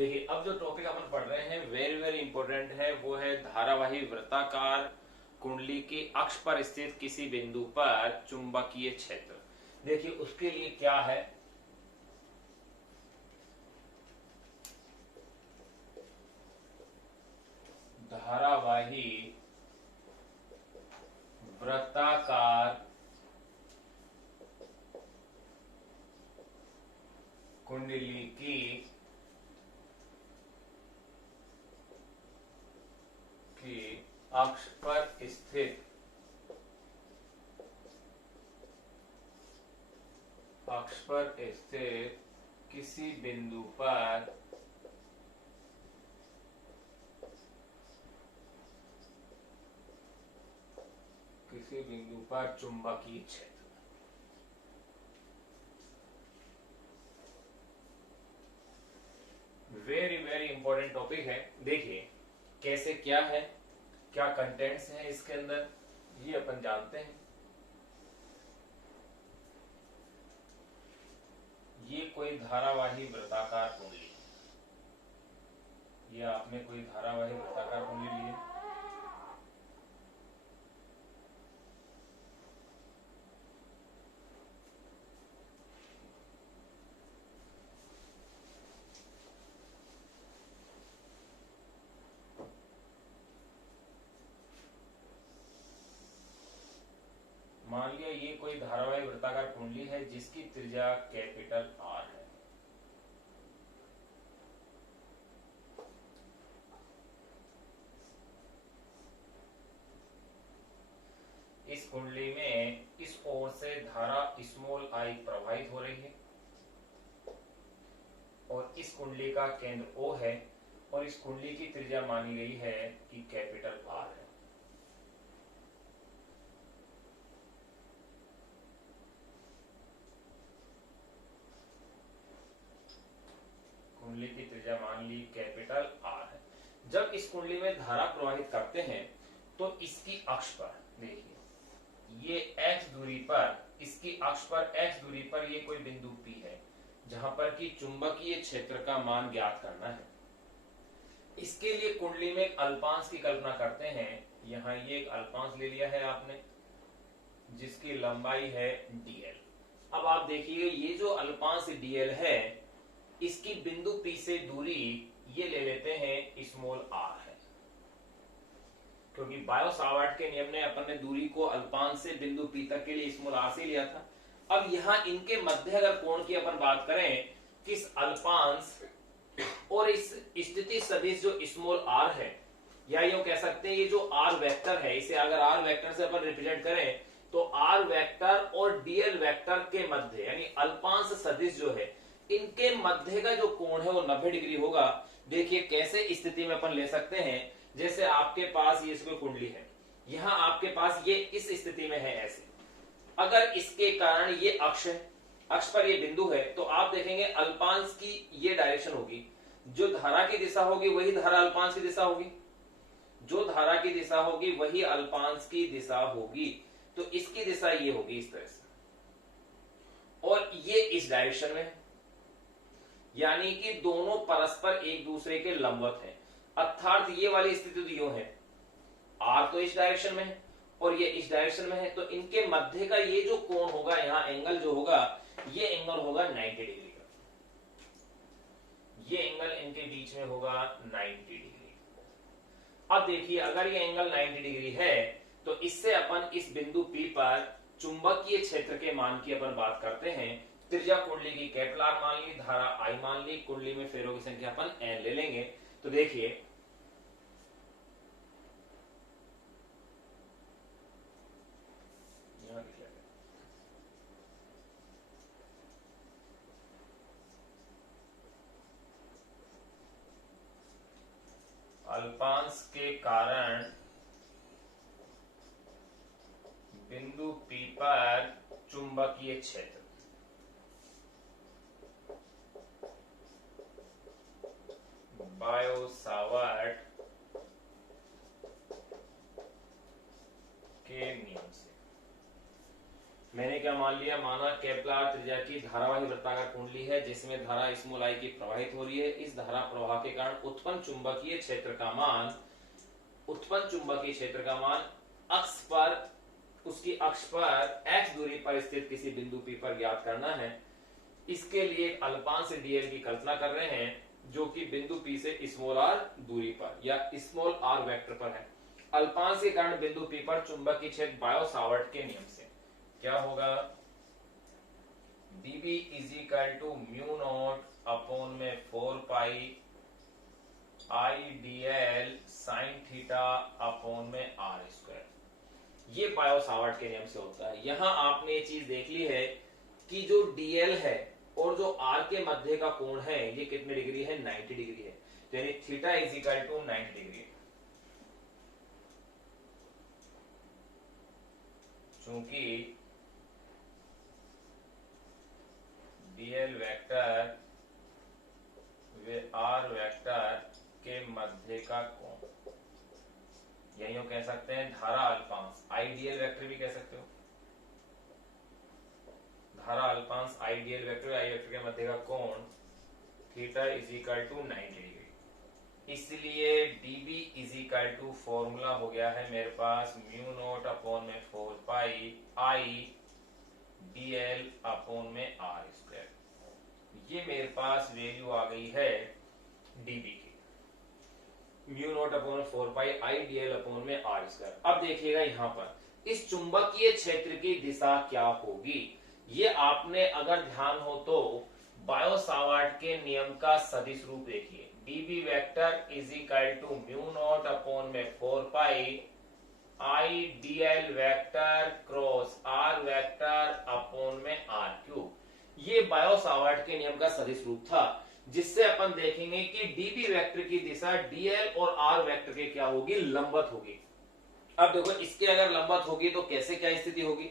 देखिए, अब जो टॉपिक अपन पढ़ रहे हैं वेरी वेरी इंपॉर्टेंट है, वो है धारावाही वृत्ताकार कुंडली के अक्ष पर स्थित किसी बिंदु पर चुंबकीय क्षेत्र। देखिए उसके लिए क्या है, धारावाही वृत्ताकार कुंडली की अक्ष पर स्थित किसी बिंदु पर चुंबकीय क्षेत्र। वेरी वेरी इंपॉर्टेंट टॉपिक है। देखिए कैसे क्या है, क्या कंटेंट्स हैं इसके अंदर, ये अपन जानते हैं। ये कोई धारावाही वृत्ताकार कुंडली, ये आपने कोई धारावाही वृत्ताकार कुंडली ली है। मान लिया ये कोई धारावाही वृत्ताकार कुंडली है जिसकी त्रिज्या कैपिटल आर है। इस कुंडली में इस ओर से धारा स्मॉल आई प्रवाहित हो रही है और इस कुंडली का केंद्र O है और इस कुंडली की त्रिज्या मानी गई है कि कैपिटल आर है। कुंडली की त्रिज्या मान ली कैपिटल आर है। जब इस कुंडली में धारा प्रवाहित करते हैं तो इसकी अक्ष पर देखिए, ये x दूरी पर, इसकी अक्ष पर x दूरी पर ये कोई बिंदु P है जहां पर कि चुंबकीय क्षेत्र का मान ज्ञात करना है। इसके लिए कुंडली में एक अल्पांश की कल्पना करते हैं। यहां ये एक अल्पांश ले लिया है आपने जिसकी लंबाई है dl। अब आप देखिए ये जो अल्पांश dl है इसकी बिंदु P से दूरी ये ले लेते हैं स्मॉल r है, क्योंकि बायो सावर्ट के नियम ने अपन ने दूरी को अल्पांश से बिंदु P तक के लिए स्मॉल r से लिया था। अब यहां इनके मध्य अगर कोण की अपन बात करें कि इस अल्पांश और इस स्थिति सदिश जो स्मॉल r है, या यूं कह सकते हैं ये जो r वेक्टर है, इसे अगर r वेक्टर से अपन रिप्रेजेंट करें तो r वेक्टर और dl वेक्टर के मध्य यानी अल्पांश सदिश जो है इनके मध्य का जो कोण है वो 90 डिग्री होगा। देखिए कैसे स्थिति में अपन ले सकते हैं, जैसे आपके पास ये कोई कुंडली है, यहां आपके पास ये इस स्थिति में है ऐसे, अगर इसके कारण ये अक्ष है, अक्ष पर ये बिंदु है, तो आप देखेंगे अल्पांश की ये डायरेक्शन होगी, जो धारा की दिशा होगी वही धारा अल्पांश की दिशा होगी, जो धारा की दिशा होगी वही अल्पांश की दिशा होगी। तो इसकी दिशा ये होगी इस तरह से, और ये इस डायरेक्शन में है, यानी कि दोनों परस्पर एक दूसरे के लंबवत हैं। अर्थात ये वाली स्थिति तो यूं है, r तो इस डायरेक्शन में है और ये इस डायरेक्शन में है, तो इनके मध्य का ये जो कोण होगा, यहाँ एंगल जो होगा, ये एंगल होगा 90 डिग्री का। ये एंगल इनके बीच में होगा 90 डिग्री। अब देखिए अगर ये एंगल 90 डिग्री है तो इससे अपन इस बिंदु P पर चुंबकीय क्षेत्र के मान की अपन बात करते हैं। त्रिज्या कुंडली की कैपिटल R मान ली, धारा I मान ली, कुंडली में फेरों की संख्या अपन n ले लेंगे। तो देखिए यहां लिख लेंगे अल्पांश के कारण बिंदु P पर चुंबकीय क्षेत्र बायो सावर्ट के नियम से मैंने क्या मान लिया, माना कैपिटल आर त्रिज्या की धारावाही वृत्ताकार कुंडली है जिसमें धारा स्मॉल आई की प्रवाहित हो रही है। इस धारा प्रवाह के कारण उत्पन्न चुंबकीय क्षेत्र का मान अक्ष पर, उसकी अक्ष पर x दूरी पर स्थित किसी बिंदु P पर ज्ञात करना है। इसके लिए एक अल्पांश dl की कल्पना कर रहे हैं जो कि बिंदु P से स्मॉल r दूरी पर या स्मॉल r वेक्टर पर है। अल्पांश के कारण बिंदु P पर चुंबकीय क्षेत्र बायो-सावर्ट के नियम से क्या होगा, dB is equal to mu not upon में 4 pi IDL sine theta upon में r स्क्वायर। ये बायो-सावर्ट के नियम से होता है। यहां आपने ये चीज देख ली है कि जो dl है और जो r के मध्य का कोण है ये कितने डिग्री है, 90 डिग्री है। तो यानी theta is equal to 90 degree. चूंकि dl वेक्टर वे r वेक्टर के मध्य का कोण, यही कह सकते हैं धारा अल्पांश, आइडियल वेक्टर भी कह सकते हो, धारा अल्पांश आइडियल वेक्टर आई वेक्टर के मध्य का कोण theta is equal to 90 degree. इसलिए dB is equal to formula हो गया है मेरे पास म्यू नॉट अपॉन में 4 पाई IDL अपॉन में r स्क्वायर। ये मेरे पास वैल्यू आ गई है dB की, mu naught upon 4 pi IDL upon में r स्क्वायर। अब देखिएगा यहां पर इस चुंबकीय क्षेत्र की दिशा क्या होगी, ये आपने अगर ध्यान हो तो बायो-सावर्ट के नियम का सदिश रूप देखिए, dB vector is equal to mu not upon में 4 pi IDL vector cross r vector upon में r क्यूब। ये बायो-सावर्ट के नियम का सदिश रूप था जिससे अपन देखेंगे कि dB वेक्टर की दिशा dl और r वेक्टर के क्या होगी, लंबवत होगी। अब देखो इसके अगर लंबवत होगी तो कैसे क्या स्थिति होगी,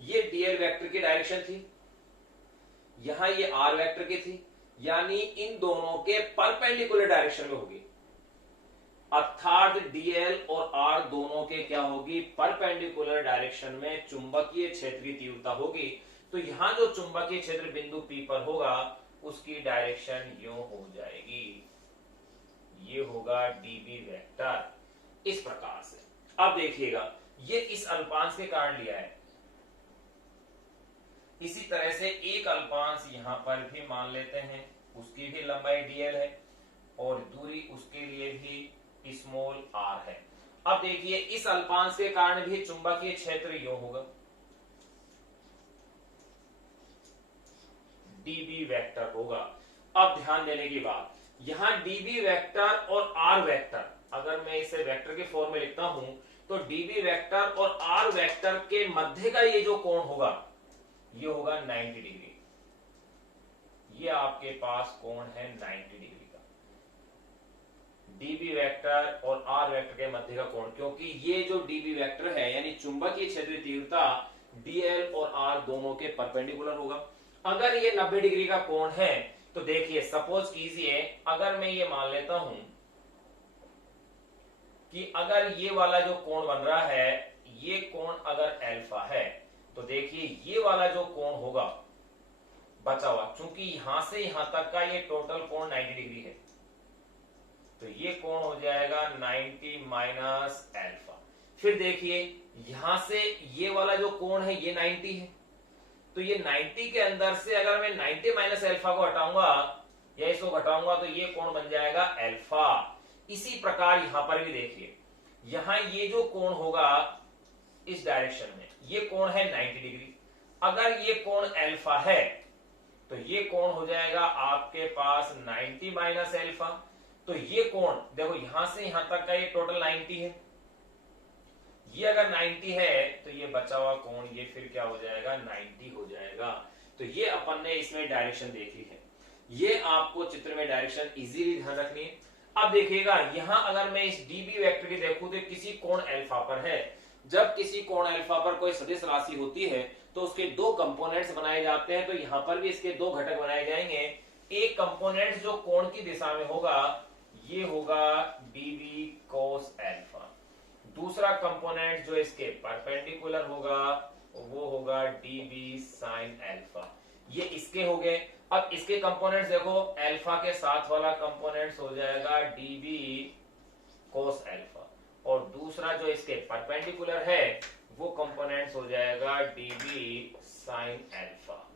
ये dl वेक्टर की डायरेक्शन थी, यहां ये r वेक्टर की थी, यानी इन दोनों के परपेंडिकुलर डायरेक्शन में होगी, अर्थात dl और r दोनों के क्या होगी, परपेंडिकुलर डायरेक्शन में चुंबकीय क्षेत्र की तीव्रता होगी। तो यहां जो चुंबकीय क्षेत्र बिंदु P पर होगा उसकी डायरेक्शन यूं हो जाएगी, ये होगा dB वेक्टर इस प्रकार से। अब देखिएगा ये इस अल्पांश के कारण लिया है, इसी तरह से एक अल्पांश यहां पर भी मान लेते हैं, उसकी भी लंबाई dl है और दूरी उसके लिए भी स्मॉल r है। अब देखिए इस अल्पांश के कारण भी चुंबकीय क्षेत्र यूं होगा, dB वेक्टर होगा। अब ध्यान देने की बात, यहां dB वेक्टर और r वेक्टर, अगर मैं इसे वेक्टर के फॉर्म में लिखता हूं तो dB वेक्टर और r वेक्टर के मध्य का ये जो कोण होगा ये होगा 90 डिग्री। ये आपके पास कोण है 90 डिग्री का, dB वेक्टर और r वेक्टर के मध्य का कोण, क्योंकि ये जो dB वेक्टर है यानी चुंबकीय क्षेत्र तीव्रता dl और r दोनों के परपेंडिकुलर होगा। अगर ये 90 डिग्री का कोण है तो देखिए सपोज कीजिए अगर मैं ये मान लेता हूं कि अगर ये वाला जो कोण बन रहा है ये कोण अगर अल्फा है तो देखिए ये वाला जो कोण होगा बचा हुआ, चूंकि यहां से यहां तक का ये टोटल कोण 90 डिग्री है तो ये कोण हो जाएगा 90 माइनस अल्फा। फिर देखिए यहां से ये वाला जो कोण है ये 90 है, तो ये 90 के अंदर से अगर मैं 90 माइनस अल्फा को हटाऊंगा या इसको घटाऊंगा तो ये कोण बन जाएगा अल्फा। इसी प्रकार यहां पर भी देखिए, यहां ये जो कोण होगा इस डायरेक्शन में ये कोण है 90 डिग्री, अगर ये कोण अल्फा है तो ये कोण हो जाएगा आपके पास 90 माइनस अल्फा। तो ये कोण देखो यहां से यहां तक का ये टोटल 90 है, ये अगर 90 है तो ये बचा हुआ कोण ये फिर क्या हो जाएगा 90 हो जाएगा। तो ये अपन ने इसमें डायरेक्शन देखी है, ये आपको चित्र में डायरेक्शन इजीली ध्यान रखनी है। अब देखिएगा यहां अगर मैं इस dB वेक्टर की देखूं तो किसी कोण अल्फा पर है, जब किसी कोण अल्फा पर कोई सदिश राशि होती है तो उसके दो कंपोनेंट्स बनाए जाते हैं, तो यहां पर भी इसके दो घटक बनाए जाएंगे। एक कंपोनेंट जो कोण की दिशा में होगा ये होगा dB cos अल्फा, दूसरा कंपोनेंट जो इसके परपेंडिकुलर होगा वो होगा डी बी साइन एल्फा। ये इसके हो गए। अब इसके कंपोनेंट्स देखो, एल्फा के साथ वाला कंपोनेंट्स हो जाएगा डी बी कोस एल्फा, और दूसरा जो इसके परपेंडिकुलर है वो कंपोनेंट्स हो जाएगा डी बी साइन एल्फा।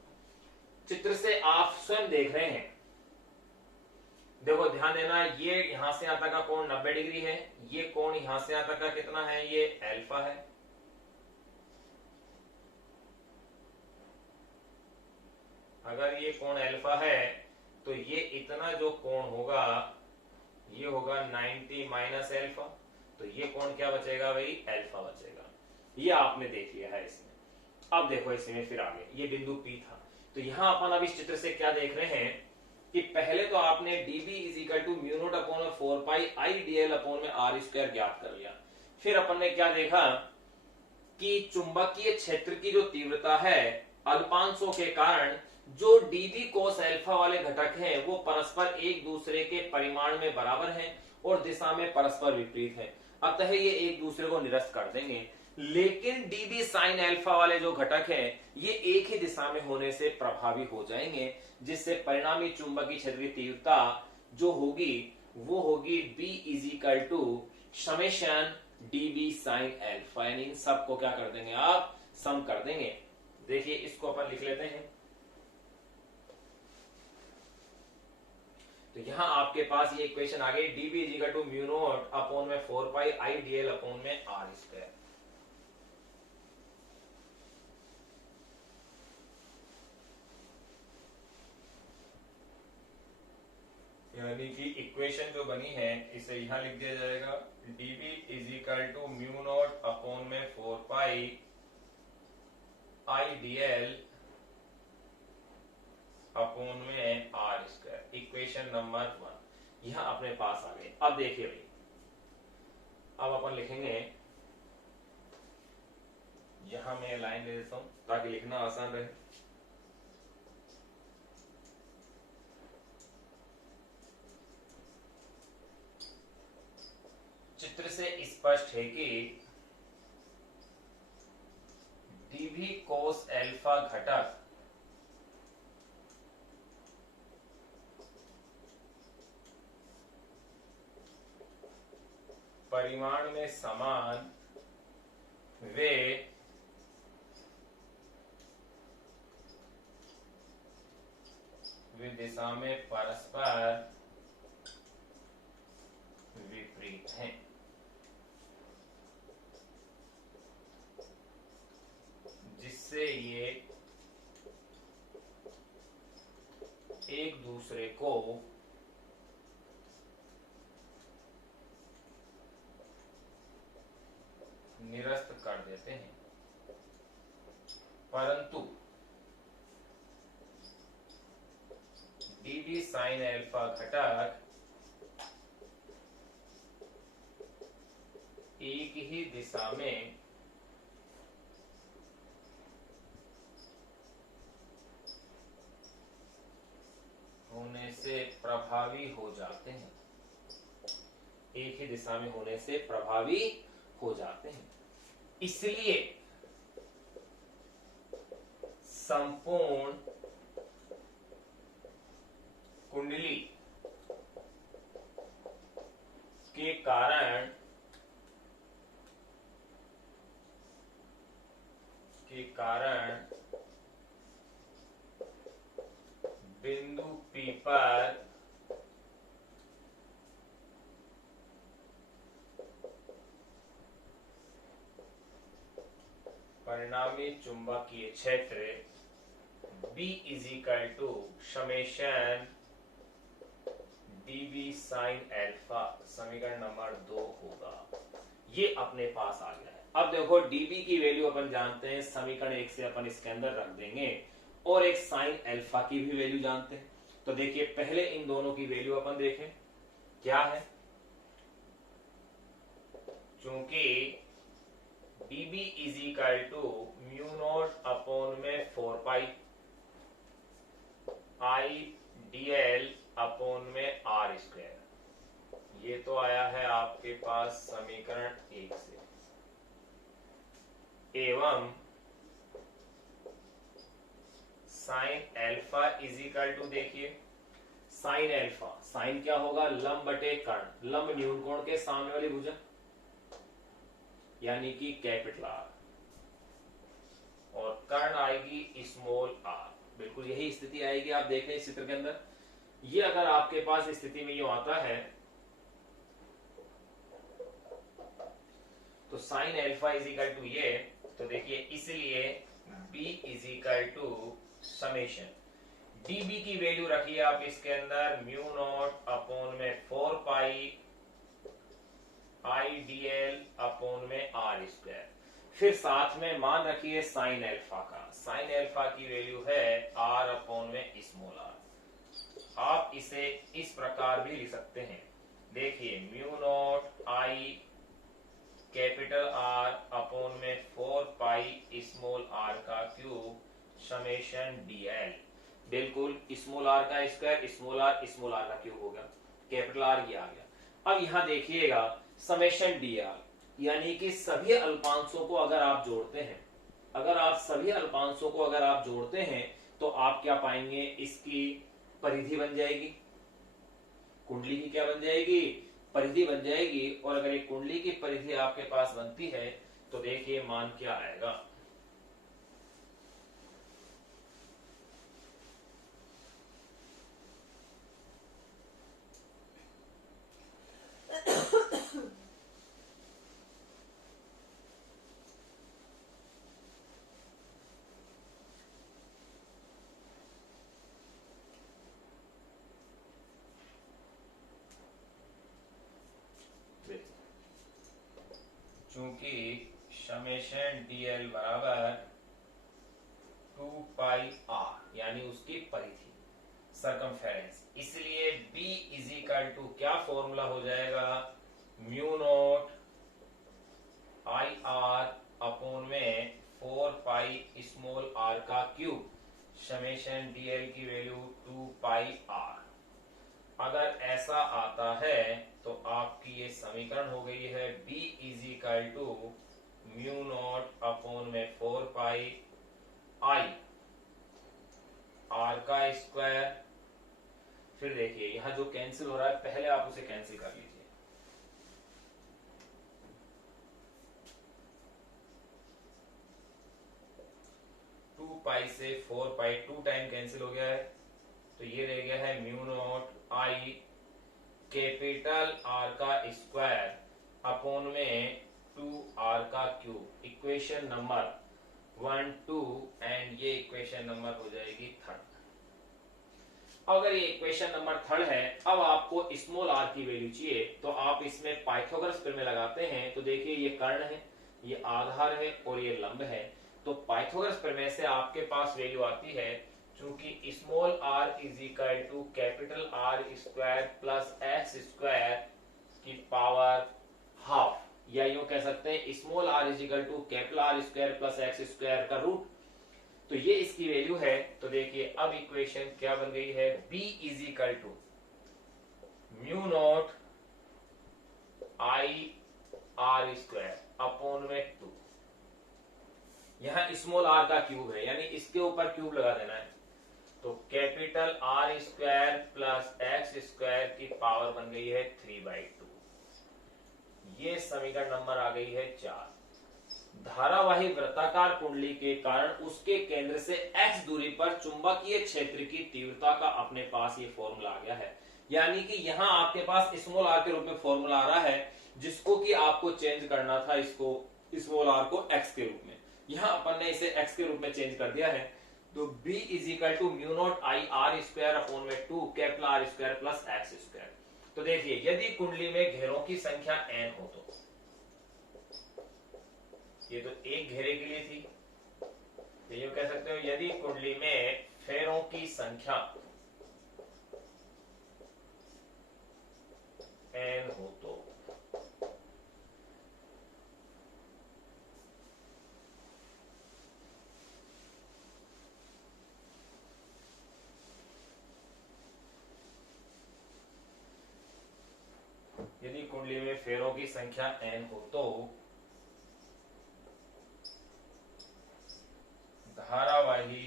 चित्र से आप स्वयं देख रहे हैं, देखो ध्यान देना, ये यहां से यहां तक का कोण 90 डिग्री है, ये कोण यहां से यहां तक का कितना है, ये एल्फा है। अगर ये कोण एल्फा है तो ये इतना जो कोण होगा ये होगा 90 माइनस एल्फा, तो ये कोण क्या बचेगा भाई, एल्फा बचेगा। ये आपने देख लिया है इसमें। अब देखो इसमें फिर आगे, ये बिंदु P था, तो यहां अपन अब इस चित्र से क्या देख रहे हैं कि पहले तो आपने dB is equal to mu not upon में 4 पाई आई dl अपॉन में r स्क्वायर ज्ञात कर लिया। फिर अपन ने क्या देखा कि चुंबकीय क्षेत्र की जो तीव्रता है अल्पांशों के कारण जो dB cos एल्फा वाले घटक हैं वो परस्पर एक दूसरे के परिमाण में बराबर हैं और दिशा में परस्पर विपरीत हैं, अतः ये एक दूसरे को निरस्त कर देंगे। लेकिन dB sin एल्फा वाले जो घटक हैं ये एक ही दिशा में होने से प्रभावी हो जाएंगे, जिससे परिणामी चुंबकीय क्षेत्र की तीव्रता जो होगी वो होगी B is equal to summation dB sin alpha. यानी इन सबको क्या कर देंगे आप, सम कर देंगे। देखिए इसको अपन लिख लेते हैं। तो यहां आपके पास ये इक्वेशन आ गई, dB is equal to mu not upon में 4 पाई आई dl अपॉन में r स्क्वायर। यानी कि इक्वेशन जो बनी है इसे यहां लिख दिया जाएगा, dB is equal to mu not upon में 4 पाई आई dl अपॉन में r स्क्वायर। इक्वेशन नंबर 1 यहां अपने पास आ गई। अब देखिए भाई, अब अपन लिखेंगे, यहां मैं लाइन ले देता हूं ताकि लिखना आसान रहे। चित्र से स्पष्ट है कि dB cos एल्फा घटक परिमाण में समान वे दिशा में परस्पर विपरीत हैं। जिससे ये एक दूसरे को निरस्त कर देते हैं, परंतु dB sin एल्फा घटक एक ही दिशा में होने से प्रभावी हो जाते हैं, एक ही दिशा में होने से प्रभावी हो जाते हैं। इसलिए संपूर्ण कुंडली के कारण बिंदु P पर परिणामी चुंबकीय क्षेत्र B is equal to summation dB sin alpha, समीकरण नंबर 2 होगा। ये अपने पास आ गया है। अब देखो dB की वैल्यू अपन जानते हैं, समीकरण 1 से अपन इसके अंदर रख देंगे, और एक साइन एल्फा की भी वैल्यू जानते हैं। तो देखिए पहले इन दोनों की वैल्यू अपन देखें क्या है। चूंकि dB is equal to mu not upon में 4 पाई आई dl अपॉन में r स्क्वायर, ये तो आया है आपके पास समीकरण 1 से, एवं sine alpha is equal to, देखिए साइन एल्फा, साइन क्या होगा, लंब बटे कर्ण, लंब न्यून कोण के सामने वाली भुजा यानी कि कैपिटल आर, और कर्ण आएगी स्मॉल आर। बिल्कुल यही स्थिति आएगी, आप देख रहे हैं इस चित्र के अंदर। ये अगर आपके पास स्थिति में ये आता है तो sine alpha is equal to ये, तो देखिए इसलिए b is equal to summation db की वैल्यू रखिए आप इसके अंदर म्यू नॉट अपॉन में 4 pi I D L upon में आर स्क्वायर, फिर साथ में मान रखिए साइन एल्फा का, साइन एल्फा की वैल्यू है आर अपॉन में स्मॉल आर। आप इसे इस प्रकार भी लिख सकते हैं, देखिए mu not I capital are upon में 4 पाई स्मॉल आर का क्यूब समेशन डीएल। बिल्कुल स्मॉल आर का स्क्वायर स्मॉल आर का क्यूब हो गया, कैपिटल आर ये आ गया। अब यहां देखिएगा समेशन डीएल यानी कि सभी अल्पांशों को अगर आप जोड़ते हैं, अगर आप सभी अल्पांशों को अगर आप जोड़ते हैं तो आप क्या पाएंगे, इसकी परिधि बन जाएगी, कुंडली की क्या बन जाएगी, परिधि बन जाएगी। और अगर एक कुंडली की परिधि आपके पास बनती है तो देखिए मान क्या आएगा, चूंकि समेशन डीएल बराबर 2 पाई आर यानी उसकी परिधि सरकमफेरेंस, इसलिए b इज इक्वल टू क्या फॉर्मूला हो जाएगा, mu not I are upon में 4 पाई स्मॉल आर का क्यूब समेशन डीएल की वैल्यू 2 पाई आर। अगर ऐसा आता है तो आपकी ये समीकरण हो गई है b is equal to mu not upon में 4 पाई आई आर का स्क्वायर। फिर देखिए यहां जो कैंसिल हो रहा है पहले आप उसे कैंसिल कर लीजिए, टू पाई से 4 पाई 2 टाइम कैंसिल हो गया है, तो ये रह गया है mu not I capital are का स्क्वायर अपॉन में 2 आर का क्यूब। इक्वेशन नंबर 1 2 एंड ये इक्वेशन नंबर हो जाएगी 3। अगर ये इक्वेशन नंबर 3 है, अब आपको स्मॉल आर की वैल्यू चाहिए तो आप इसमें पाइथागोरस प्रमेय लगाते हैं। तो देखिए ये कर्ण है, ये आधार है और ये लंब है, तो पाइथागोरस प्रमेय से आपके पास वैल्यू आती है, चूंकि small R is equal to capital R square plus X square की पावर हाफ, या यूं कह सकते हैं small R is equal to capital R square plus X square का रूट, तो ये इसकी वैल्यू है। तो देखिए अब इक्वेशन क्या बन गई है, b is equal to mu not I R square upon में 2, यहां स्मॉल आर का क्यूब है यानी इसके ऊपर क्यूब लगा देना है, तो capital R square plus X square की पावर बन गई है 3/2। ये समीकरण नंबर आ गई है 4। धारावाही वृत्ताकार कुंडली के कारण उसके केंद्र से x दूरी पर चुंबकीय क्षेत्र की तीव्रता का अपने पास ये फॉर्मूला आ गया है, यानी कि यहां आपके पास स्मॉल आर के रूप में फॉर्मूला आ रहा है जिसको कि आपको चेंज करना था, इसको स्मॉल आर को x के रूप में, यहां अपन ने इसे x के रूप में चेंज कर दिया है। तो b is equal to mu not I R square upon में 2 capital R square plus X square. तो देखिए यदि कुंडली में घेरों की संख्या n हो, तो ये तो एक घेरे के लिए थी, तो ये कह सकते हो यदि कुंडली में फेरों की संख्या n हो तो यदि कुंडली में फेरों की संख्या n हो तो धारावाही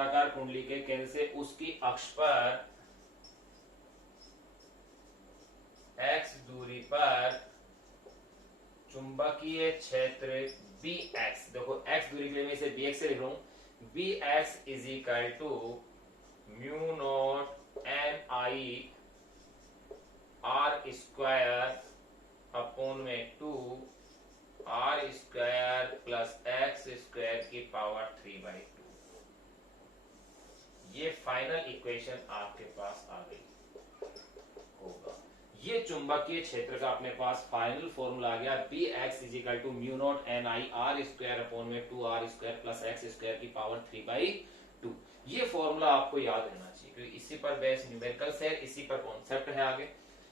वृत्ताकार कुंडली के केंद्र से उसकी अक्ष पर x दूरी पर चुंबकीय क्षेत्र Bx, देखो x दूरी के लिए मैं इसे Bx से लिख रहा हूं, Bx is equal to mu not N I R square upon में 2 R square plus X square की पावर 3/2। ये फाइनल इक्वेशन आपके पास आ गई होगा। ये चुंबकीय क्षेत्र का अपने पास फाइनल फॉर्मूला आ गया, B X is equal to mu not N I R square upon में 2 R square plus X square की पावर 3/2। ये फॉर्मूला आपको याद रहना चाहिए क्योंकि इसी पर बेस न्यूमेरिकल्स है, इसी पर कॉन्सेप्ट है आगे।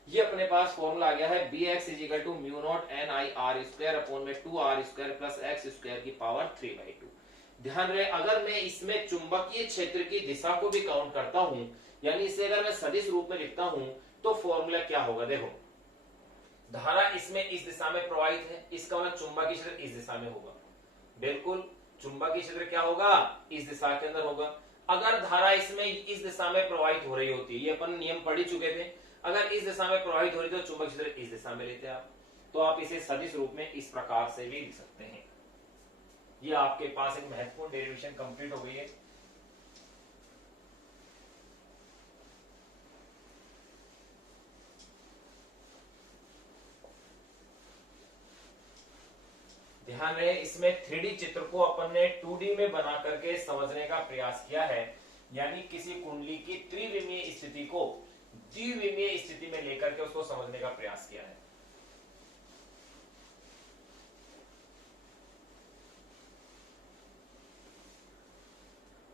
ये अपने पास फॉर्मूला आ गया है, B X is equal to mu not N I R square upon में 2 R square plus X square की पावर 3/2। ध्यान रहे, अगर मैं इसमें चुंबकीय क्षेत्र की दिशा को भी काउंट करता हूं, यानी इसे अगर मैं सदिश रूप में लिखता हूं, तो फॉर्मूला क्या होगा, देखो धारा इसमें इस दिशा में प्रवाहित है, इसका मतलब चुंबकीय क्षेत्र इस दिशा में होगा। बिल्कुल, चुंबकीय क्षेत्र क्या होगा, इस दिशा के अंदर होगा। अगर धारा इसमें इस दिशा में प्रवाहित हो रही होती है, ये अपन नियम पढ़ ही चुके थे, अगर इस दिशा में प्रवाहित हो रही तो चुंबकीय क्षेत्र इस दिशा में लेते हैं आप, तो आप इसे सदिश रूप में इस प्रकार से भी लिख सकते हैं। ये आपके पास एक महत्वपूर्ण डेरिवेशन कंप्लीट हो गई है। ध्यान रहे, इसमें 3D चित्र को अपन ने 2D में बना करके समझने का प्रयास किया है, यानी किसी कुंडली की त्रिविमीय स्थिति को द्विविमीय स्थिति में लेकर के उसको समझने का प्रयास किया है।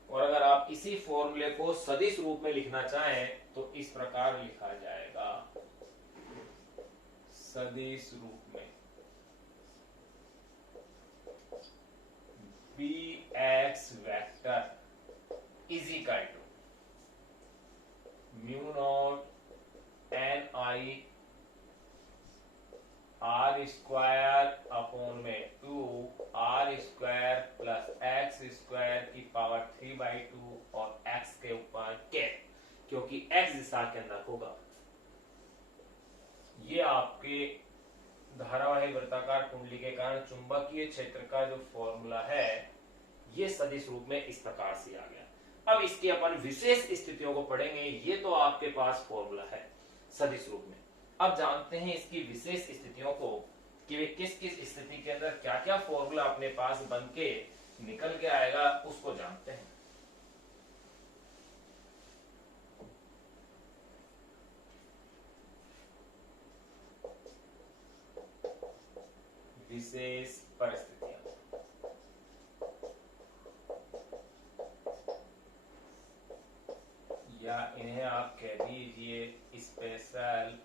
और अगर आप इसी फॉर्मूले को सदिश रूप में लिखना चाहें तो इस प्रकार लिखा जाएगा, सदिश रूप में B X vector is equal to mu not N I R square upon में 2 R square plus X square की पावर 3/2 और एक्स के ऊपर के, क्योंकि एक्स दिशा के अंदर होगा। ये आपके धारावाही वृत्ताकार कुंडली के कारण चुंबकीय क्षेत्र का जो फॉर्मूला है, ये सदिश रूप में इस प्रकार से आ गया। अब इसकी अपन विशेष स्थितियों को पढ़ेंगे। ये तो आपके पास फॉर्मूला है सदिश रूप में, अब जानते हैं इसकी विशेष स्थितियों को कि वे किस किस स्थिति के अंदर क्या क्या फॉर्मूला अपने पास बन के निकल के आएगा, उसको जानते हैं। विशेष परिस्थितियां, या इन्हें आप कह दीजिए स्पेशल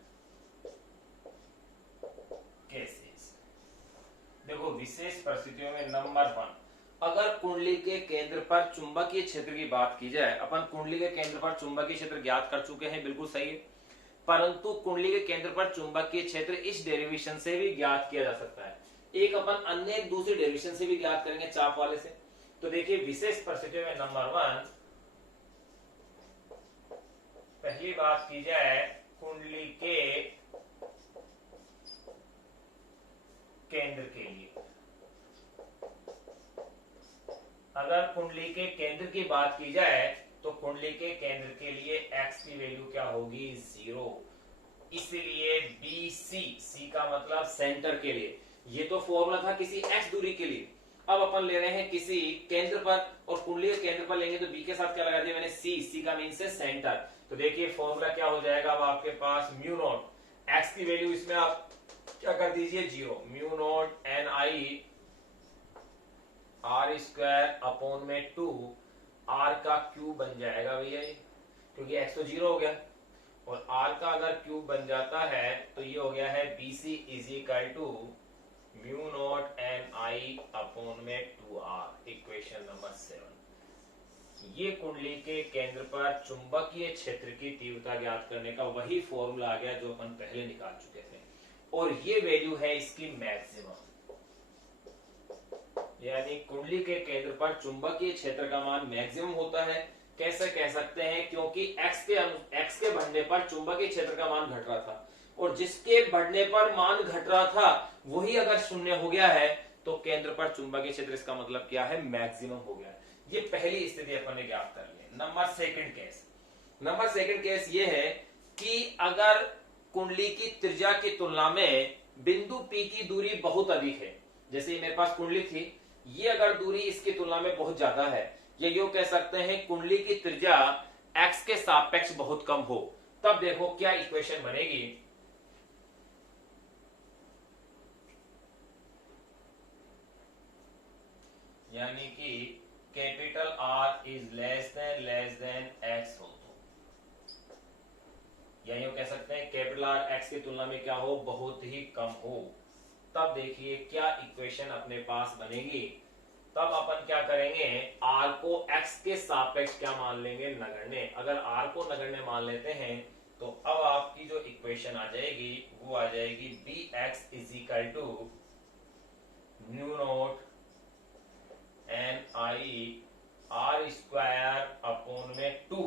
केसेस। देखो, विशेष परिस्थितियों में नंबर 1, अगर कुंडली के केंद्र पर चुंबकीय क्षेत्र की बात की जाए, अपन कुंडली के केंद्र पर चुंबकीय क्षेत्र ज्ञात कर चुके हैं, बिल्कुल सही है, परंतु कुंडली के केंद्र पर चुंबकीय क्षेत्र इस डेरिवेशन से भी ज्ञात किया जा सकता है। एक अपन अन्य दूसरी डेरिवेशन से भी ज्ञात करेंगे, चाप वाले से। तो देखिए, विशेष परिस्थितियों में नंबर 1, पहली बात की जाए कुंडली के केंद्र के लिए। अगर कुंडली के केंद्र की बात की जाए तो कुंडली के केंद्र के लिए x की वैल्यू क्या होगी, 0। इसलिए BC, C का मतलब सेंटर के लिए, ये तो फॉर्मूला था किसी x दूरी के लिए। अब अपन ले रहे हैं किसी केंद्र पर, और कुंडली के केंद्र पर लेंगे तो B के साथ क्या लगा दिया मैंने, C का मीन से सेंटर। तो देखिए फॉर्मूला क्या हो जाएगा, अब आपके पास म्यू नॉट, x की वैल्यू इसमें आप क्या कर दीजिए, 0, mu not N I R square upon में 2 आर का क्यूब बन जाएगा भैया, क्योंकि x तो 0 हो गया, और r का अगर क्यूब बन जाता है तो ये हो गया है BC is equal to mu not N I upon में 2r, इक्वेशन नंबर 7। ये कुंडली के केंद्र पर चुंबकीय क्षेत्र की तीव्रता ज्ञात करने का वही फॉर्मूला आ गया जो अपन पहले निकाल चुके थे, और ये वैल्यू है इसकी मैक्सिमम। यानी कुंडली के केंद्र पर चुंबकीय क्षेत्र का मान मैक्सिमम होता है। कैसे कह सकते हैं, क्योंकि एक्स के बढ़ने पर चुंबकीय क्षेत्र का मान घट रहा था, और जिसके बढ़ने पर मान घट रहा था वही अगर शून्य हो गया है तो केंद्र पर चुंबकीय क्षेत्र, इसका मतलब क्या है, मैक्सिमम हो गया है। ये पहली स्थिति अपन ने ज्ञात कर ली। नंबर सेकंड केस ये है कि अगर कुंडली की त्रिज्या की तुलना में बिंदु P की दूरी बहुत अधिक है, जैसे मेरे पास कुंडली थी, ये अगर दूरी इसकी तुलना में बहुत ज्यादा है, या यूं कह सकते हैं कुंडली की त्रिज्या x के सापेक्ष बहुत कम हो, तब देखो क्या इक्वेशन बनेगी। यानी कि capital R is less then x हो, या यूं कह सकते हैं कैपिटल R x की तुलना में क्या हो, बहुत ही कम हो। तब देखिए क्या इक्वेशन अपने पास बनेगी। तब अपन क्या करेंगे, R को x के सापेक्ष क्या मान लेंगे, नगण्य। अगर R को नगण्य मान लेते हैं तो अब आपकी जो इक्वेशन आ जाएगी वो आ जाएगी bx is equal to mu not ni r square upon में 2।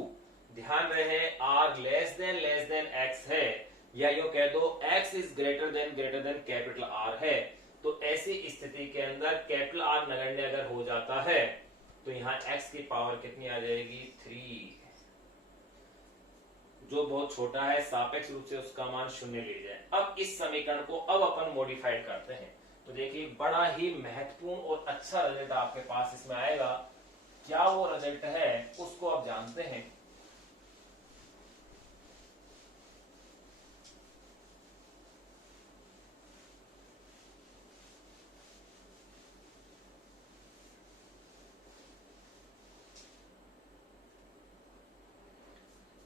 ध्यान रहे r लेस देन x है, या यो कह दो x is greater than capital R है, तो ऐसी स्थिति के अंदर कैपिटल R नगण्य अगर हो जाता है तो यहाँ x की पावर कितनी आ जाएगी, 3। जो बहुत छोटा है सापेक्ष रूप से उसका मान शून्य ले जाए। अब इस समीकरण को अब अपन मॉडिफाइड करते हैं, तो देखिए बड़ा ही महत्वपूर्ण और अच्छा रिजल्ट आपके पास इसमें आएगा। क्या वो रिजल्ट है उसको आप जानते हैं।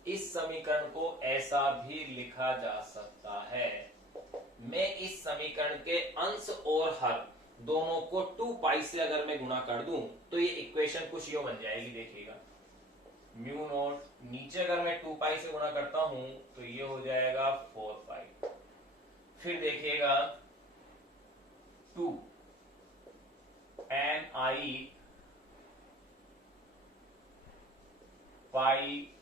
इस समीकरण को ऐसा भी लिखा जा सकता है, मैं इस समीकरण के अंश और हर दोनों को 2 पाई से अगर मैं गुणा कर दूं तो ये इक्वेशन कुछ यूं बन जाएगी। देखिएगा म्यू नॉट, नीचे अगर मैं 2 पाई से गुणा करता हूं तो ये हो जाएगा 4 पाई। फिर देखिएगा 2 ni पाई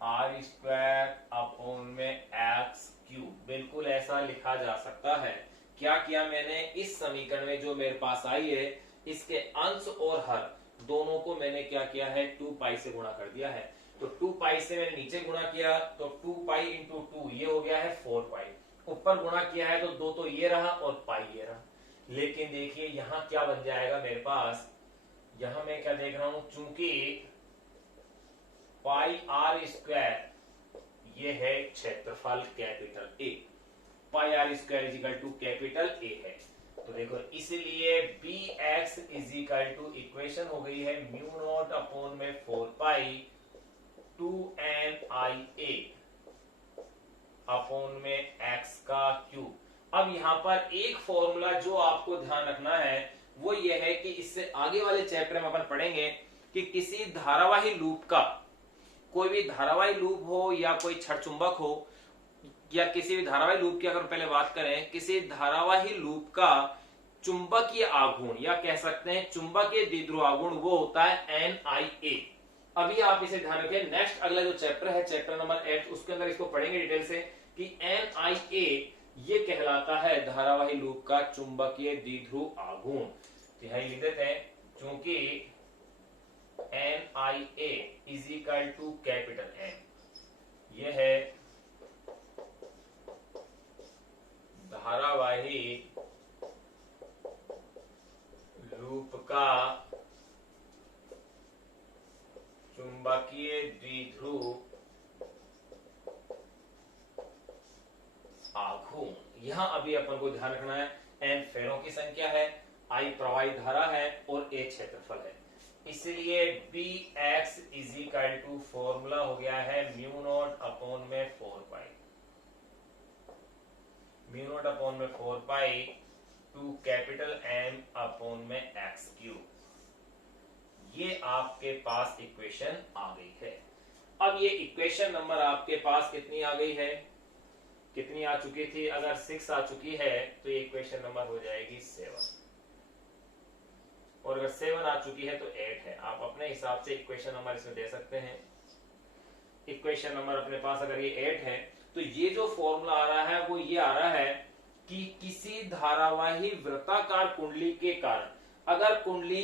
r स्क्वायर अपॉन में x क्यूब, बिल्कुल ऐसा लिखा जा सकता है। क्या किया मैंने, इस समीकरण में जो मेरे पास आई है इसके अंश और हर दोनों को मैंने क्या किया है, 2 पाई से गुणा कर दिया है। तो 2 पाई से मैंने नीचे गुणा किया तो 2 पाई इंटू 2 ये हो गया है 4 पाई। ऊपर गुणा किया है तो 2 तो ये रहा और पाई ये रहा। लेकिन देखिए यहाँ क्या बन जाएगा मेरे पास, यहां मैं क्या देख रहा हूं, चूंकि पाई आर स्क्वायर ये है क्षेत्रफल capital A, pi R square is equal to capital A है, तो देखो इसलिए B X is equal to equation हो गई है म्यू नॉट अपॉन में 4 pi 2 N I A upon में एक्स का क्यूब। अब यहां पर एक फॉर्मूला जो आपको ध्यान रखना है वो ये है कि इससे आगे वाले चैप्टर में अपन पढ़ेंगे कि किसी धारावाही लूप का, कोई भी धारावाही लूप हो या कोई छड़ चुंबक हो, या किसी भी धारावाही लूप की अगर पहले बात करें, किसी धारावाही लूप का चुंबकीय आघूर्ण या कह सकते हैं चुंबकीय द्विध्रुव आघूर्ण वो होता है NiA। अभी आप इसे ध्यान रखें, नेक्स्ट अगला जो चैप्टर है चैप्टर नंबर 8 उसके अंदर इसको पढ़ेंगे डिटेल से कि NiA ये कहलाता है धारावाही लूप का चुंबकीय द्विध्रुव आघूर्ण। तो यहां लिख देते हैं, चूंकि NiA is equal to capital N ये है धारावाही लूप का चुंबकीय द्विध्रुव आघूर्ण। यहां अभी अपन को ध्यान रखना है N फेरों की संख्या है, I प्रवाहित धारा है और A क्षेत्रफल है, इसलिए Bx is equal to formula हो गया है म्यू नॉट अपॉन में 4 पाई, म्यू नॉट अपॉन में 4 पाई टू कैपिटल M अपॉन में x क्यूब। ये आपके पास इक्वेशन आ गई है। अब ये इक्वेशन नंबर आपके पास कितनी आ गई है, कितनी आ चुकी थी, अगर 6 आ चुकी है तो ये इक्वेशन नंबर हो जाएगी 7। और अगर 7 आ चुकी है तो 8 है। आप अपने हिसाब से इक्वेशन नंबर इसमें दे सकते हैं। इक्वेशन नंबर अपने पास अगर ये 8 है तो ये जो फॉर्मूला आ रहा है वो ये आ रहा है कि किसी धारावाही वृत्ताकार कुंडली के कारण अगर कुंडली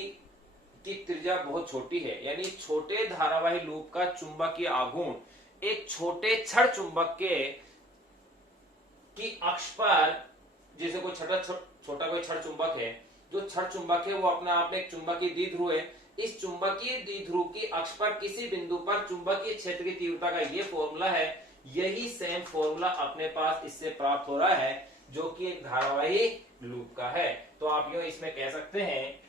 की त्रिज्या बहुत छोटी है, यानी छोटे धारावाही लूप का चुंबकीय आघूर्ण एक छोटे छड़ चुंबक के की अक्ष पर, जैसे कोई छोटा कोई छड़ चुंबक है, जो छड़ चुंबक है वो अपने आप में एक चुंबकीय द्विध्रुव है, इस चुंबकीय द्विध्रुव की अक्ष पर किसी बिंदु पर चुंबकीय क्षेत्र की तीव्रता का ये फॉर्मूला है। यही सेम फॉर्मूला अपने पास इससे प्राप्त हो रहा है जो कि एक धारावाही लूप का है। तो आप यूं इसमें कह सकते हैं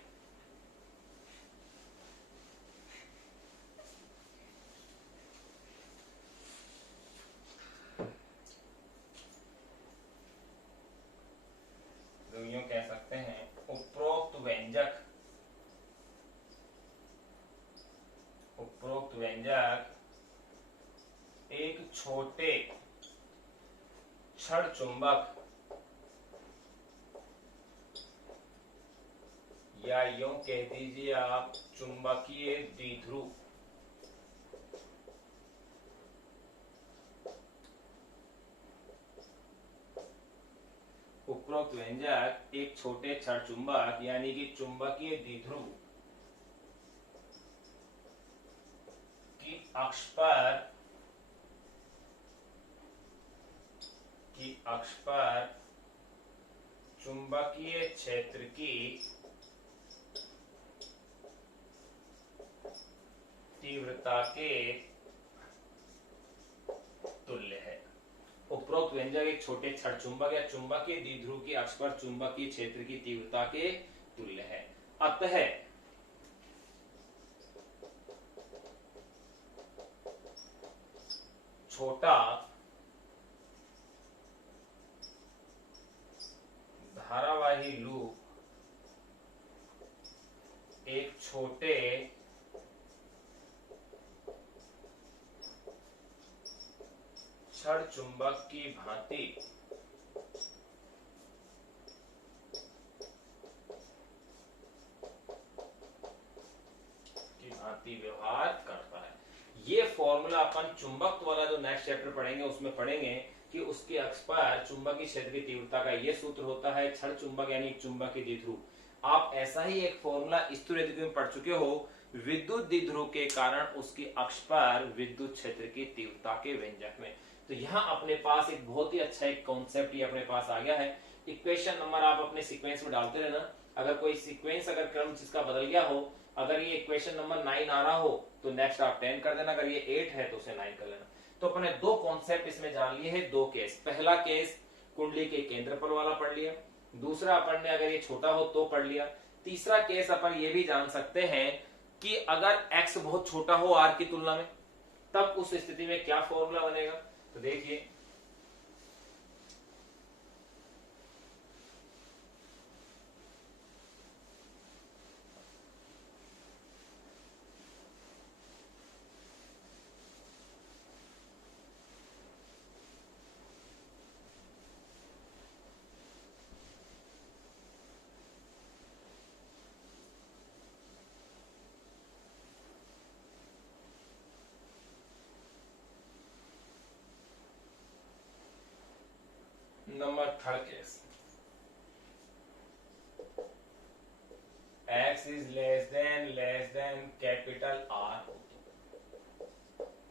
उपरोक्त व्यंजक एक छोटे छड़ चुंबक या यूं कह दीजिए आप चुंबकीय द्विध्रुव उपरोक्त व्यंजक एक छोटे छड़ चुंबक यानी कि चुंबकीय द्विध्रुव की अक्ष पर चुंबकीय क्षेत्र की तीव्रता के तुल्य है। उपरोक्त व्यंजक एक छोटे छड़ चुंबक या चुंबकीय द्विध्रुव की अक्ष पर चुंबकीय क्षेत्र की तीव्रता के तुल्य है। अतः छोटा धारावाही लूप एक छोटे छड़ चुंबक की भांति व्यवहार करता है। ये फॉर्मूला अपन चुंबक वाला जो नेक्स्ट चैप्टर पढ़ेंगे उसमें पढ़ेंगे कि उसके अक्ष पर चुंबकीय क्षेत्र की तीव्रता का ये सूत्र होता है छड़ चुंबक यानी चुंबकीय द्विध्रुव। आप ऐसा ही एक फॉर्मूला इस तुल्यता में पढ़ चुके हो, विद्युत द्विध्रुव के कारण उसकी अक्ष पर विद्युत क्षेत्र की तीव्रता के व्यंजक में। तो यहाँ अपने पास एक बहुत ही अच्छा एक कॉन्सेप्ट ये अपने पास आ गया है। इक्वेशन नंबर आप अपने सीक्वेंस में डालते रहना। अगर कोई सीक्वेंस अगर क्रम जिसका बदल गया हो, अगर ये इक्वेशन नंबर 9 आ रहा हो तो नेक्स्ट आप 10 कर देना, अगर ये 8 है तो उसे 9 कर लेना। तो अपने दो कॉन्सेप्ट इसमें जान लिए हैं, दो केस। पहला केस कुंडली के केंद्रफल वाला पढ़ लिया, दूसरा अपन ने अगर ये छोटा हो तो पढ़ लिया। तीसरा केस अपन ये भी जान सकते हैं कि अगर x बहुत छोटा हो r की तुलना में, तब उस स्थिति में क्या फॉर्मूला बनेगा। तो देखिए number third case, x is less than capital R हो,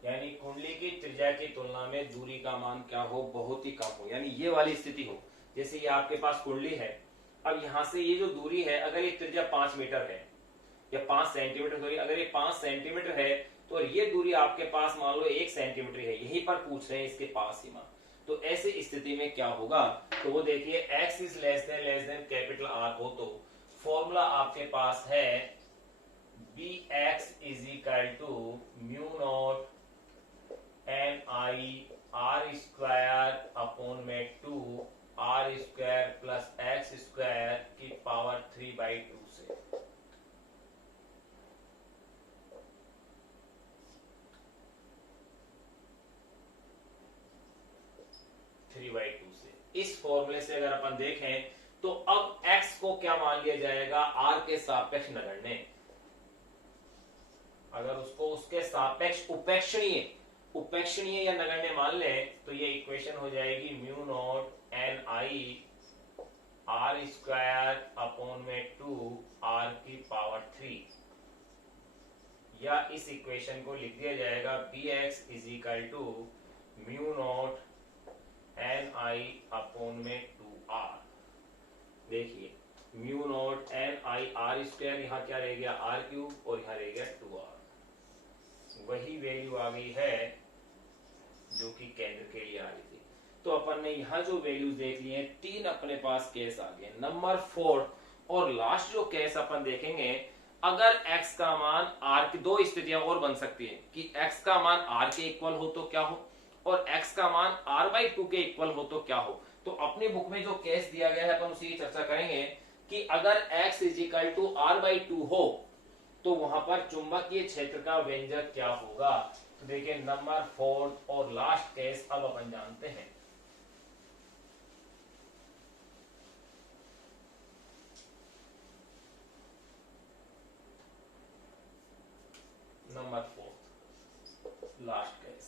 यानी कुंडली की त्रिज्या की तुलना में दूरी का मान क्या हो, बहुत ही कम हो, यानी ये वाली स्थिति हो। जैसे ये आपके पास कुंडली है, अब यहां से ये जो दूरी है, अगर ये त्रिज्या 5 मीटर है या 5 सेंटीमीटर, सॉरी अगर ये 5 सेंटीमीटर है तो ये दूरी आपके पास मान लो 1 सेंटीमीटर है, यहीं पर पूछ रहे हैं इसके पास ही मान। तो ऐसी स्थिति में क्या होगा, तो वो देखिए x is less than capital R हो तो फॉर्मूला आपके पास है bx is equal to mu not mi r square upon में 2 r square plus x square की पावर 3/2 से। इस फॉर्मूले से अगर अपन देखें तो अब x को क्या मान लिया जाएगा, r के सापेक्ष नगण्य। अगर उसको उसके सापेक्ष उपेक्षणीय या नगण्य मान ले तो ये इक्वेशन हो जाएगी mu not N I R square upon में 2 r की पावर 3, या इस इक्वेशन को लिख दिया जाएगा B X is equal to mu not N I upon में 2r। देखिए mu not N I R square, यहाँ क्या रह गया r क्यूब और यहाँ रह गया 2r। वही वैल्यू आ गई है जो कि केंद्र के लिए आ रही थी। तो अपन ने यहाँ जो वैल्यूज देख लिए हैं, 3 अपने पास केस आ गए। नंबर 4 और लास्ट जो केस अपन देखेंगे, अगर x का मान r की, 2 स्थितियां और बन सकती है कि x का मान r के इक्वल हो तो क्या हो, और x का मान r/2 के इक्वल हो तो क्या हो। तो अपनी बुक में जो केस दिया गया है अपन उसी की चर्चा करेंगे कि अगर x = r/2 हो तो वहां पर चुंबकीय क्षेत्र का व्यंजक क्या होगा। तो देखिए नंबर 4 और लास्ट केस अब अपन जानते हैं। Number 4 last case,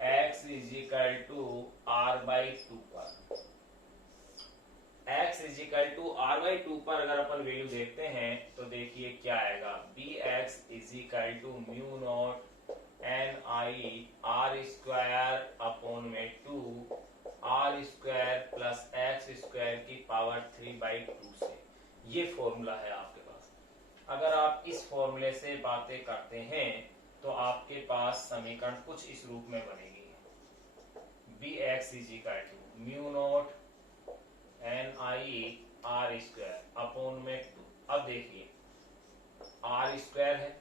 x = r/2 पर, x = r/2 पर अगर अपन वैल्यू देखते हैं तो देखिए क्या आएगा, bx = mu not N I R square upon में 2 r square plus X square की पावर 3/2 से। ये फॉर्मूला है आपके पास। अगर आप इस फॉर्मूले से बातें करते हैं तो आपके पास समीकरण कुछ इस रूप में बनेगी, bx = mu not N I R square upon में 2। अब देखिए r स्क्वायर है,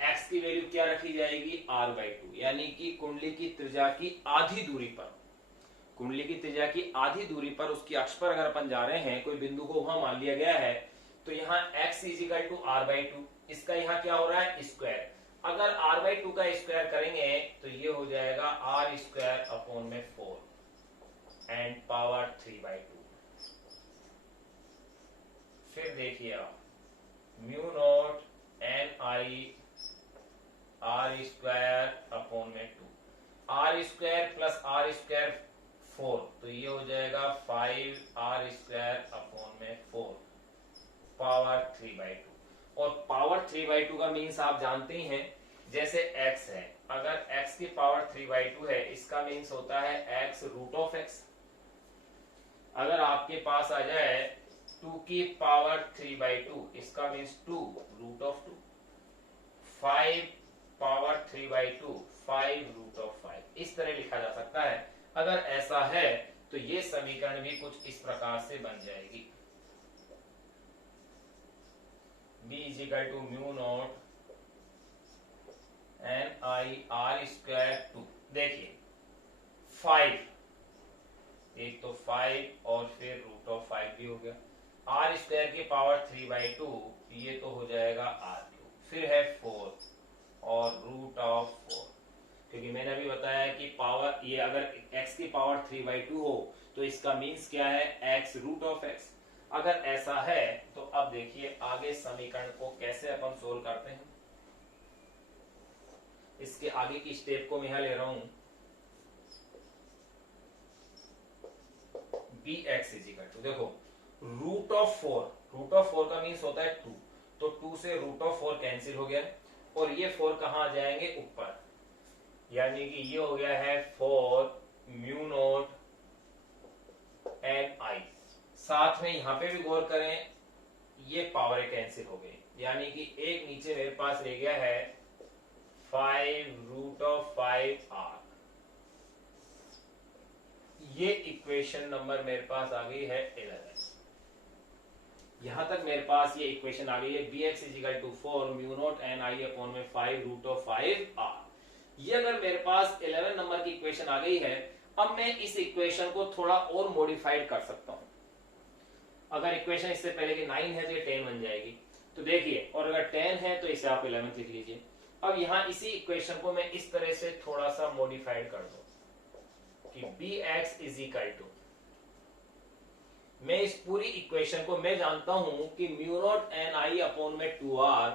x की वैल्यू क्या रखी जाएगी, r/2, यानी कि कुंडली की त्रिज्या की आधी दूरी पर, कुंडली की त्रिज्या की आधी दूरी पर उसकी अक्ष पर अगर अपन जा रहे हैं, कोई बिंदु को वहां मान लिया गया है, तो यहाँ x = r/2, इसका यहाँ क्या हो रहा है स्क्वायर। अगर r/2 का स्क्वायर करेंगे तो ये हो जाएगा r² अपॉन में 4 एंड पावर 3/2। फिर देखिए आप mu not N I R square upon में 2, r² प्लस r² 4, तो ये हो जाएगा 5r² अपॉन में 4 पावर 3/2। और पावर 3/2 का मीन्स आप जानते ही हैं, जैसे x है, अगर x की पावर 3/2 है, इसका मीन्स होता है x√x। अगर आपके पास आ जाए 2 की पावर 3/2, इसका मीन्स 2√2। 5 पावर 3/2, 5√5, इस तरह लिखा जा सकता है। अगर ऐसा है तो ये समीकरण भी कुछ इस प्रकार से बन जाएगी, b = mu not N I R square 2। देखिए 5, एक तो 5 और फिर √5 भी हो गया, r² की पावर 3/2, ये तो हो जाएगा r3, फिर है 4 और √4, क्योंकि मैंने अभी बताया कि पावर, ये अगर x की पावर 3/2 हो तो इसका मीन्स क्या है, x√x। अगर ऐसा है तो अब देखिए आगे समीकरण को कैसे अपन सोल्व करते हैं। इसके आगे की स्टेप को मैं यहां ले रहा हूं, bx = देखो √4 का मीन्स होता है 2, तो 2 से √4 कैंसिल हो गया और ये 4 कहां आ जाएंगे ऊपर, यानी कि ये हो गया है 4 म्यू नॉट एन आई। साथ में यहां पे भी गौर करें, ये पावर कैंसिल हो गई, यानी कि एक नीचे मेरे पास रह गया है 5√5r। ये इक्वेशन नंबर मेरे पास आ गई है 11। यहां तक मेरे पास ये इक्वेशन आ गई है, bx = 4 mu not N I upon में 5√5r। ये अगर मेरे पास 11 नंबर की इक्वेशन आ गई है, अब मैं इस इक्वेशन को थोड़ा और मॉडिफाइड कर सकता हूं। अगर इक्वेशन इससे पहले कि 9 है तो ये 10 बन जाएगी, तो देखिए, और अगर 10 है तो इसे आप 11 लिख लीजिए। अब यहां इसी इक्वेशन को मैं इस तरह से थोड़ा सा मॉडिफाइड कर दूं कि bx = मैं इस पूरी इक्वेशन को मैं जानता हूं कि mu not N I upon में 2r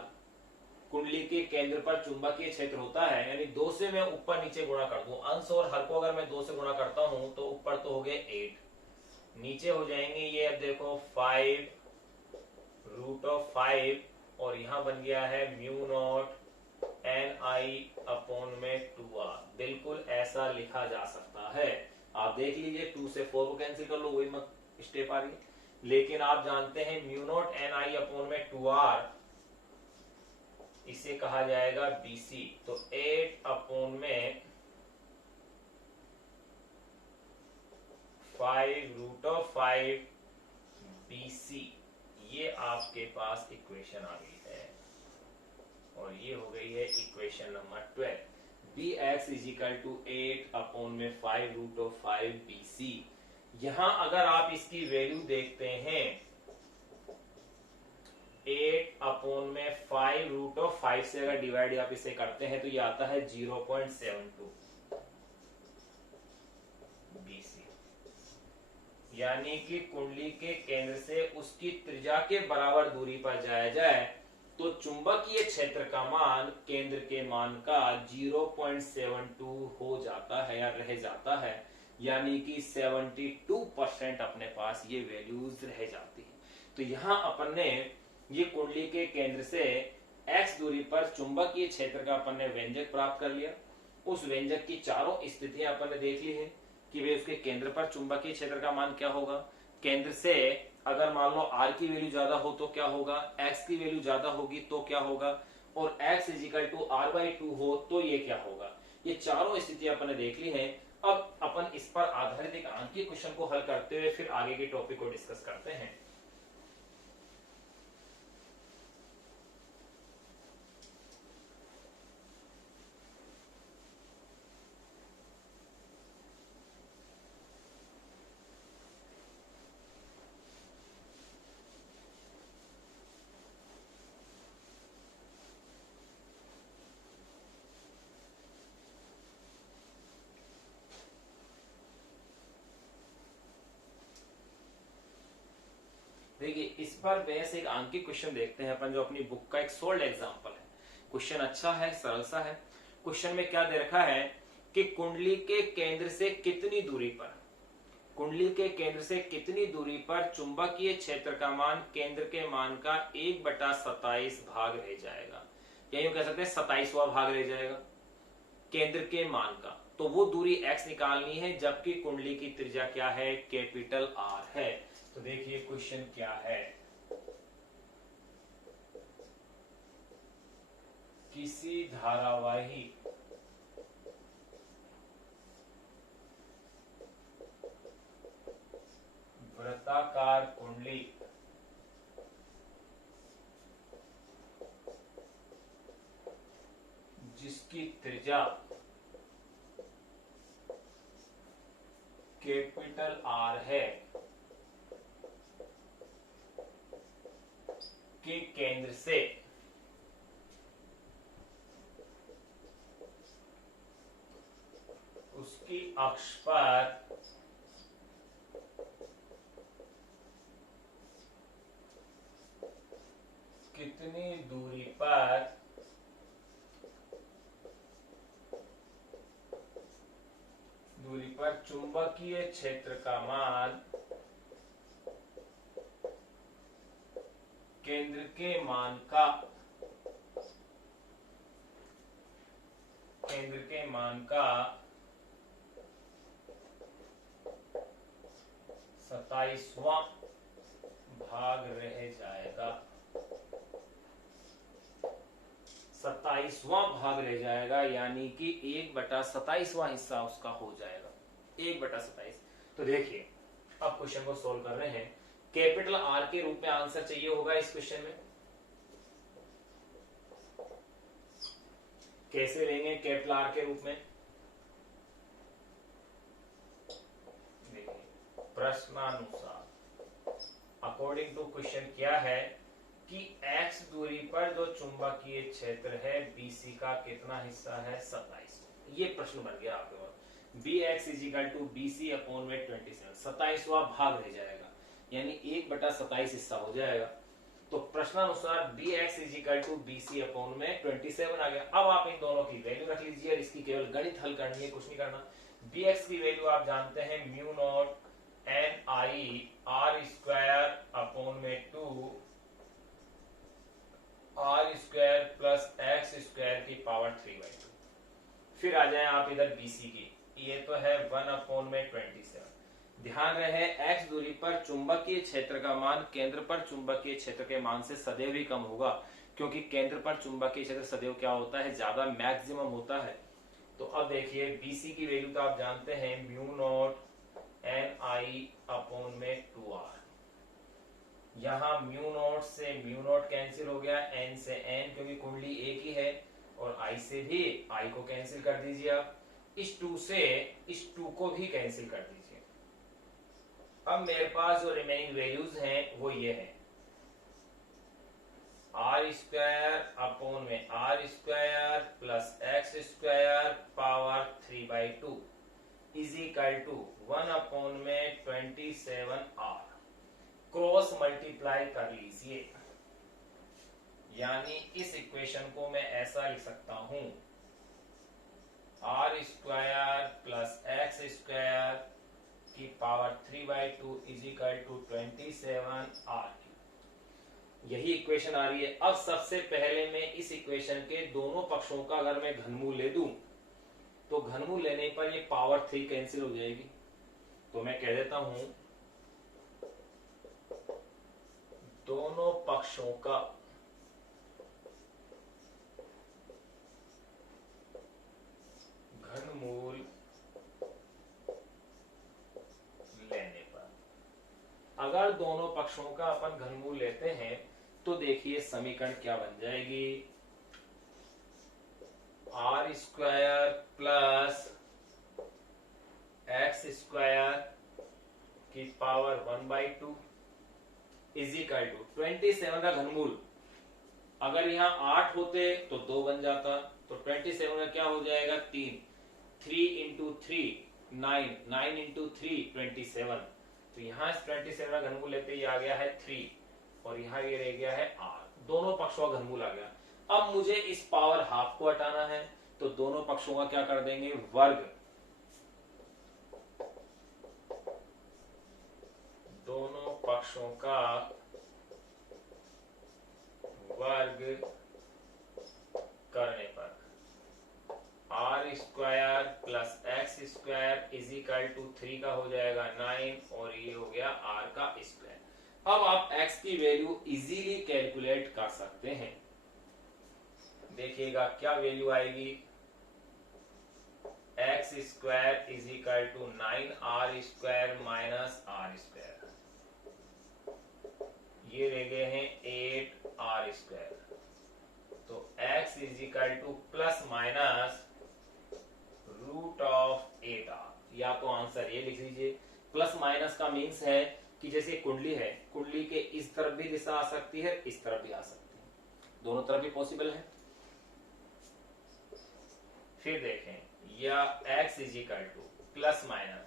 कुंडली के केंद्र पर चुंबकीय क्षेत्र होता है, यानी 2 से मैं ऊपर नीचे गुणा कर दूं, अंश और हर को अगर मैं 2 से गुणा करता हूं तो ऊपर तो हो गए 8, नीचे हो जाएंगे ये, अब देखो 5 √5 और यहां बन गया है mu not N I upon में 2r। बिल्कुल ऐसा लिखा जा सकता है। आप देख लीजिए 2 से 4 को कैंसिल कर लो, वही मत स्टेप आ रही है, लेकिन आप जानते हैं mu not N I upon में 2r इसे कहा जाएगा BC। तो 8 अपॉन में 5 √5 BC, ये आपके पास इक्वेशन आ गई है और ये हो गई है equation number 12। Bx is equal to 8 upon में 5 √5 BC। यहां अगर आप इसकी वैल्यू देखते हैं 8 अपॉन में 5 से अगर डिवाइड आप इसे करते हैं तो ये आता है 0.72 BC, यानी कि कुंडली के केंद्र से उसकी त्रिज्या के बराबर दूरी पर जाया जाए तो चुंबकीय क्षेत्र का मान केंद्र के मान का 0.72 हो जाता है या रह जाता है, यानी कि 72% अपने पास ये वैल्यूज रह जाती है। तो यहां अपन ने ये कुंडली के केंद्र से x दूरी पर चुंबकीय क्षेत्र का अपन ने व्यंजक प्राप्त कर लिया। उस व्यंजक की चारों स्थितियां अपन ने देख ली है कि वे उसके केंद्र पर चुंबकीय क्षेत्र का मान क्या होगा, केंद्र से अगर मान लो r की वैल्यू ज्यादा हो तो क्या होगा, x की वैल्यू ज्यादा होगी तो क्या होगा, और x is equal to r/2 हो तो ये क्या होगा। ये चारों स्थितियां अपन ने देख ली है। अब अपन इस पर आधारित एक अंकीय क्वेश्चन को हल करते हुए फिर आगे के टॉपिक को डिस्कस करते हैं। देखिए इस पर बेस एक अंकीय क्वेश्चन देखते हैं अपन, जो अपनी बुक का एक सोल्ड एग्जांपल है। क्वेश्चन अच्छा है, सरल सा है। क्वेश्चन में क्या दे रखा है कि कुंडली के केंद्र से कितनी दूरी पर, कुंडली के केंद्र से कितनी दूरी पर चुंबकीय क्षेत्र का मान केंद्र के मान का 1/27 भाग रह जाएगा, या यूं कह सकते हैं 27वां भाग रह जाएगा केंद्र के मान का। तो वो दूरी x निकालनी है, जबकि कुंडली की त्रिज्या क्या है, कैपिटल R है। तो देखिए क्वेश्चन क्या है, किसी धारावाही वृत्ताकार कुंडली जिसकी त्रिज्या कैपिटल R है के केंद्र से उसकी अक्ष पर कितनी दूरी पर चुंबकीय क्षेत्र का मान केंद्र के मान का 27वां भाग रह जाएगा, 27वां भाग रह जाएगा, यानी कि 1/27वां हिस्सा उसका हो जाएगा, 1/27। तो देखिए अब क्वेश्चन को सोल्व कर रहे हैं। कैपिटल R के रूप में आंसर चाहिए होगा इस क्वेश्चन में। कैसे लेंगे कैपिटल R के रूप में, देखिए प्रश्नानुसार अकॉर्डिंग टू क्वेश्चन क्या है कि x दूरी पर जो चुंबकीय क्षेत्र है BC का कितना हिस्सा है, 27। ये प्रश्न बन गया आपके पास। Bx is equal to BC upon में 27, 27वां भाग रह जाएगा। यानी 1/27 हिस्सा हो जाएगा। तो प्रश्नानुसार bx is equal to bc upon में 27 आ गया। अब आप इन दोनों की वैल्यू रख लीजिए और इसकी केवल गणित हल करनी है, कुछ नहीं करना। bx की वैल्यू आप जानते हैं mu not N I R square upon में 2 R square plus X square की पावर 3/2। फिर आ जाए आप इधर bc की, ये तो है 1/27। ध्यान रहे x दूरी पर चुंबकीय क्षेत्र का मान केंद्र पर चुंबकीय क्षेत्र के मान से सदैव ही कम होगा, क्योंकि केंद्र पर चुंबकीय क्षेत्र सदैव क्या होता है, ज्यादा मैक्सिमम होता है। तो अब देखिए bc की वैल्यू तो आप जानते हैं mu not N I upon में 2r। यहां म्यू नॉट से म्यू नॉट कैंसिल हो गया, n से n क्योंकि कुंडली एक ही है, और I से भी I को कैंसिल कर दीजिए। आप इस 2 से इस 2 को भी कैंसिल कर दीजिए। अब मेरे पास जो रिमेनिंग वैल्यूज हैं वो ये है आर स्क्वायर अपॉन में R square plus X square power 3/2 is equal to 1 में 27r। क्रॉस मल्टीप्लाई कर लीजिए, यानी इस इक्वेशन को मैं ऐसा लिख सकता हूं R square plus X square की power 3/2 is equal to 27r। यही इक्वेशन आ रही है। अब सबसे पहले मैं इस इक्वेशन के दोनों पक्षों का अगर मैं घनमूल ले दूं तो घनमूल लेने पर ये पावर 3 कैंसिल हो जाएगी। तो मैं कह देता हूं दोनों पक्षों का घनमूल लेने पर, अगर दोनों पक्षों का अपन घनमूल लेते हैं तो देखिए समीकरण क्या बन जाएगी, R square plus X square की पावर 1/2 इज इक्वल टू 27 का घनमूल। अगर यहाँ 8 होते तो 2 बन जाता, तो 27 का क्या हो जाएगा 3 इंटू 3 9, 9 इंटू 3 27। तो यहाँ 27 का घनमूल लेते ही आ गया है 3 और यहाँ ये रह गया है r। दोनों पक्षों का घनमूल आ गया। अब मुझे इस पावर हाफ को हटाना है, तो दोनों पक्षों का क्या कर देंगे वर्ग। दोनों पक्षों का वर्ग करने पर R square plus X square is equal to 3 का हो जाएगा 9 और ये हो गया r का स्क्वायर। अब आप x की वैल्यू इजीली कैलकुलेट कर सकते हैं। देखिएगा क्या वैल्यू आएगी, X square is equal to 9r square minus r square, ये रह गए हैं 8r स्क्वायर। तो x is equal to plus minus root of 8r, या तो आंसर ये लिख लीजिए। प्लस माइनस का मीन्स है कि जैसे कुंडली है, कुंडली के इस तरफ भी दिशा आ सकती है, इस तरफ भी आ सकती है, दोनों तरफ भी पॉसिबल है। फिर देखें या x is equal to plus minus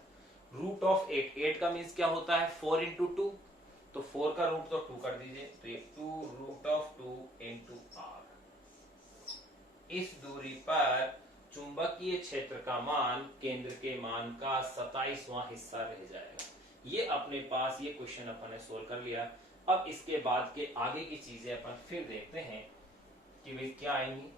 root of 8 का मीन्स क्या होता है 4 इंटू 2, तो 4 का रूट तो 2 कर दीजिए, तो ये 2 रूट ऑफ 2 इंटू r। इस दूरी पर चुंबकीय क्षेत्र का मान केंद्र के मान का 27वां हिस्सा रह जाएगा। ये अपने पास ये क्वेश्चन अपन ने सोल्व कर लिया। अब इसके बाद के आगे की चीजें अपन फिर देखते हैं कि वे क्या आएंगी।